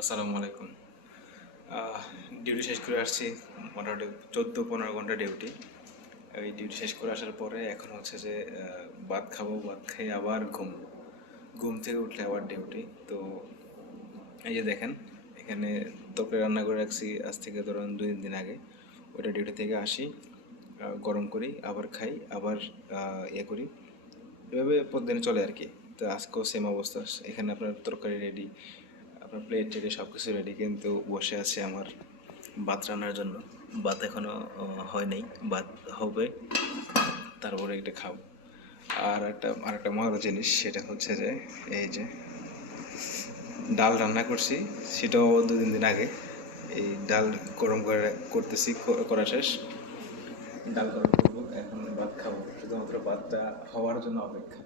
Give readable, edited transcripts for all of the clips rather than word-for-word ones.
আসসালামু আলাইকুম। ডিউটি শেষ করে আসছি, মোটামুটি 14-15 ঘন্টা ডিউটি। ওই ডিউটি শেষ করে আসার পরে এখন হচ্ছে যে ভাত খাবো, ভাত খেয়ে আবার ঘুম, ঘুম থেকে উঠলে আবার ডিউটি। তো এই যে দেখেন, এখানে তরকারি রান্না করে রাখছি আজ থেকে ধরুন 2-3 দিন আগে। ওইটা ডিউটি থেকে আসি, গরম করি, আবার খাই, আবার ইয়ে করি, এভাবে প্রতিদিন চলে আর কি। তো আজকেও সেম অবস্থা। এখানে আপনার তরকারি রেডি, আপনার প্লেট রেডি, সব কিছু রেডি, কিন্তু বসে আছে আমার ভাত রান্নার জন্য। ভাত এখনও হয় নাই, ভাত হবে, তারপরে এটা খাবো। আর একটা মজার জিনিস, সেটা হচ্ছে যে এই যে ডাল রান্না করছি, সেটাও 2-3 দিন আগে। এই ডাল গরম করতেছি, করা শেষ। ডাল গরম করবো, এখন ভাত খাবো, শুধুমাত্র ভাতটা হওয়ার জন্য অপেক্ষা।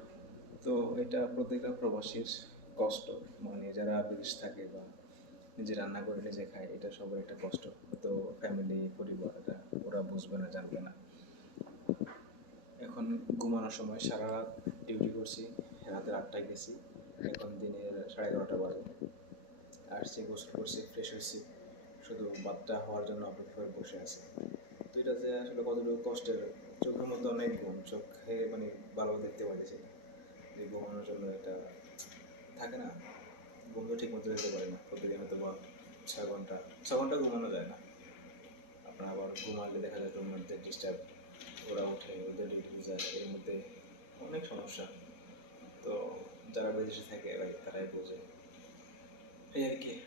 তো এটা প্রত্যেকটা প্রবাসীর কষ্ট, মানে যারা বিদেশ থাকে বা নিজে রান্না করে নিজে খায়, এটা সবার একটা কষ্ট। তো ফ্যামিলি, পরিবার, এটা ওরা বুঝবে না, জানবে না। এখন ঘুমানোর সময়, সারা রাত ডিউটি করছি, রাতের 8টায় গেছি, এখন দিনের 11:30 বাজে। আসছি, গোসল করছি, ফ্রেশ হয়েছি, শুধু ভাতটা হওয়ার জন্য অপেক্ষা করে বসে আছে। তো এটা যে আসলে কতটুকু কষ্টের, চোখের মধ্যে অনেক ঘুম, চোখে মানে ভালো দেখতে পাইতেছি না। যে ঘুমানোর জন্য এটা থাকে না, ঘুম তো ঠিক মতো যেতে পারে না, প্রতিদিন হয়তো বা 6 ঘন্টা, 6 ঘন্টা ঘুমানো যায় না। আপনার আবার ঘুমালে দেখা যায় তোর মধ্যে ডিস্টার্ব, ওরা ওঠে, ওদের ডিউটি যায়, এর মধ্যে অনেক সমস্যা। তো যারা বিদেশে থাকে ভাই, তারাই বোঝে, এই আর কি।